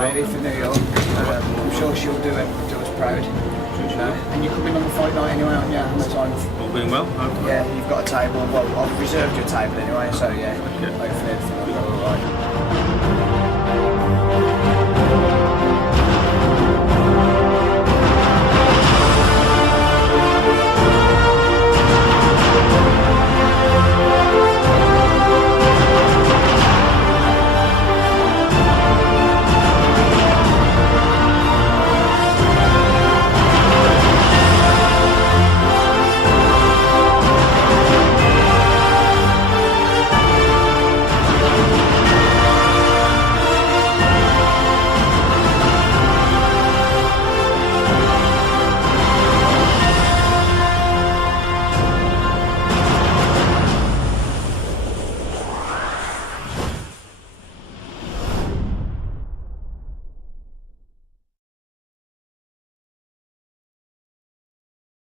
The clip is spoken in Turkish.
lady for New York. I'm sure she'll do us proud. And you're coming on the fight night anyway, aren't you? On the time. All being well. Yeah, you've got a table. Well, I've reserved your table anyway, so yeah. Okay. Hopefully everything will go alright.